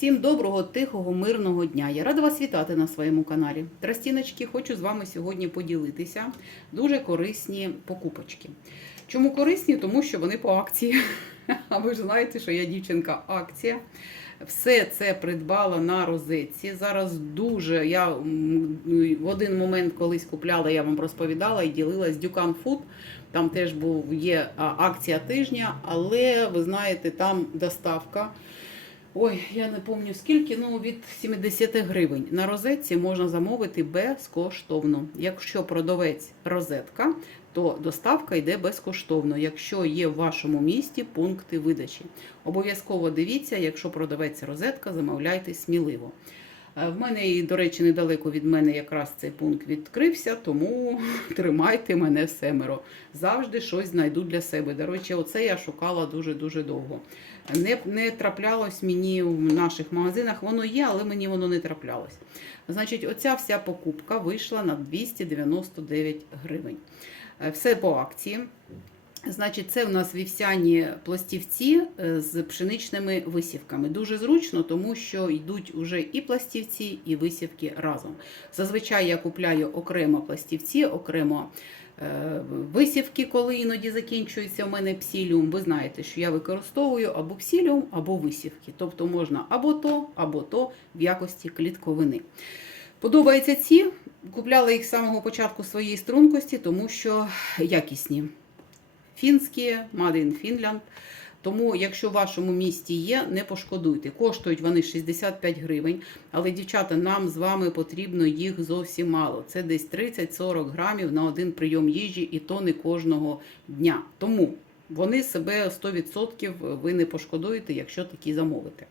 Всім доброго, тихого, мирного дня. Я рада вас вітати на своєму каналі. Тростіночки, хочу з вами сьогодні поділитися. Дуже корисні покупочки. Чому корисні? Тому що вони по акції. А ви ж знаєте, що я дівчинка акція. Все це придбала на розетці. Зараз дуже я в один момент колись купляла, я вам розповідала і ділилась Дюкан Фуд. Там теж був є акція тижня, але ви знаєте, там доставка. Ой, я не пам'ятаю скільки, ну від 70 гривень. На розетці можна замовити безкоштовно. Якщо продавець розетка, то доставка йде безкоштовно, якщо є в вашому місті пункти видачі. Обов'язково дивіться, якщо продавець розетка, замовляйте сміливо. Е, В мене, до речі, недалеко від мене якраз цей пункт відкрився, тому тримайте мене семеро. Завжди щось знайду для себе. До речі, оце я шукала дуже-дуже довго. Не, не траплялось мені в наших магазинах, воно є, але мені воно не траплялось. Значить, оця вся покупка вийшла на 299 гривень. Е, Все по акції. Значить, це в нас вівсяні пластівці е, з пшеничними висівками. Дуже зручно, тому що йдуть уже і пластівці, і висівки разом. Зазвичай я купляю окремо пластівці, окремо е, висівки, коли іноді закінчується у мене псіліум. Ви знаєте, що я використовую або псіліум, або висівки. Тобто можна або то, або то в якості клітковини. Подобаються ці. Купляла їх з самого початку своєї стрункості, тому що якісні фінські, Made in Finland. Тому, якщо в вашому місті є, не пошкодуйте. Коштують вони 65 гривень, але, дівчата, нам з вами потрібно їх зовсім мало. Це десь 30-40 грамів на один прийом їжі, і то не кожного дня. Тому вони себе 100% ви не пошкодуєте, якщо такі замовите.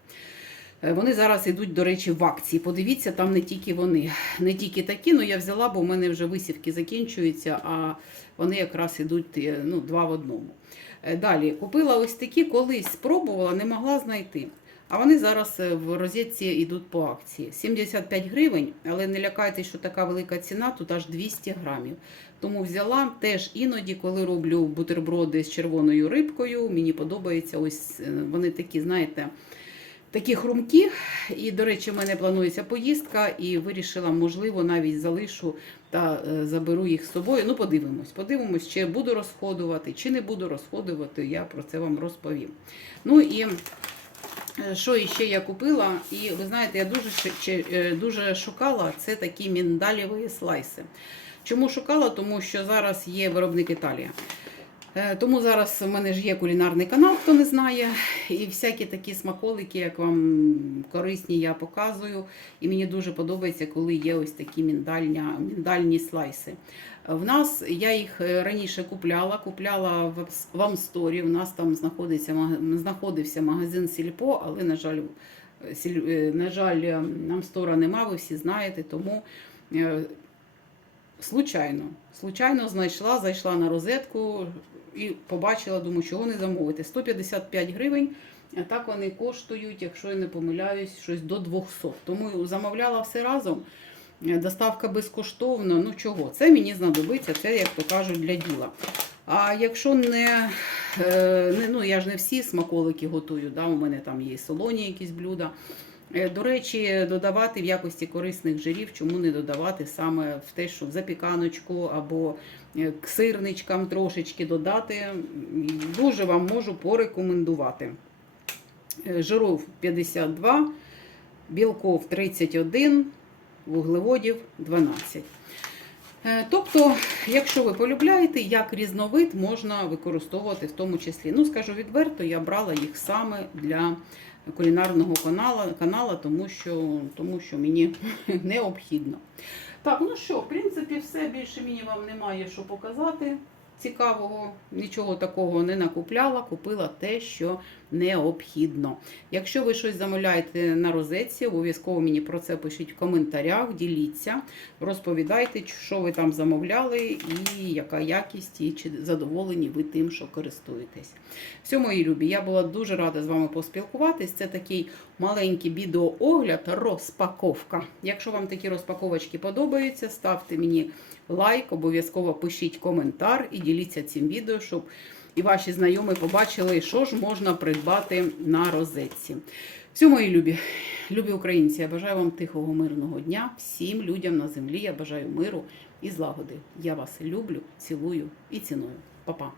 Е, Вони зараз йдуть, до речі, в акції. Подивіться, там не тільки вони, не тільки такі, ну я взяла, бо в мене вже висівки закінчуються, а вони якраз йдуть е, ну, два в одному. Е, Далі купила ось такі, колись спробувала, не могла знайти. А вони зараз в розетці йдуть по акції. 75 гривень, але не лякайтесь, що така велика ціна, тут аж 200 грамів. Тому взяла теж іноді, коли роблю бутерброди з червоною рибкою, мені подобається ось вони такі, знаєте, такі хрумкі. І, до речі, в мене планується поїздка, і вирішила, можливо, навіть залишу та е, заберу їх з собою. Ну, подивимось, подивимось, чи буду розходувати, чи не буду розходувати, я про це вам розповім. Ну і е, що іще я купила, і ви знаєте, я дуже, е, дуже шукала це такі міндалєві слайси. Чому шукала? Тому що зараз є виробник Італія. Е, Тому зараз в мене ж є кулінарний канал, хто не знає. І всякі такі смаколики, як вам корисні, я показую. І мені дуже подобається, коли є ось такі міндальня, міндальні слайси. В нас я їх е, раніше купляла, купляла в Амсторі. У нас там знаходиться знаходився магазин Сільпо, але, на жаль, е, на жаль, е, Амстора нема, ви всі знаєте, тому. Случайно. Случайно знайшла, зайшла на розетку і побачила, думаю, чого не замовити. 155 гривень. А так вони коштують, якщо я не помиляюсь, щось до 200. Тому замовляла все разом. Е, Доставка безкоштовна. Ну чого? Це мені знадобиться, це, як то кажуть, для діла. А якщо не, е, не ну я ж не всі смаколики готую, да, у мене там є солоні якісь блюда. Е, До речі, додавати в якості корисних жирів, чому не додавати саме в те, що в запіканочку або е, к сирничкам трошечки додати. Дуже вам можу порекомендувати. Е, Жиров 52, білков 31, вуглеводів 12. Е, Тобто, якщо ви полюбляєте, як різновид можна використовувати в тому числі. Ну, скажу відверто, я брала їх саме для кулінарного канала, канала, тому що, тому що мені необхідно. Так, ну що, в принципі, все більше мені вам немає що показати. Цікавого, нічого такого не накупляла, купила те, що необхідно. Якщо ви щось замовляєте на розетці, обов'язково мені про це пишіть в коментарях, діліться, розповідайте, що ви там замовляли, і яка якість, і чи задоволені ви тим, що користуєтесь. Все, мої любі, я була дуже рада з вами поспілкуватись. Це такий маленький відеоогляд, розпаковка. Якщо вам такі розпаковочки подобаються, ставте мені лайк, обов'язково пишіть коментар і діліться цим відео, щоб і ваші знайомі побачили, що ж можна придбати на розетці. Все, мої любі, любі українці, я бажаю вам тихого, мирного дня. Всім людям на землі. Я бажаю миру і злагоди. Я вас люблю, цілую і ціную. Па-па.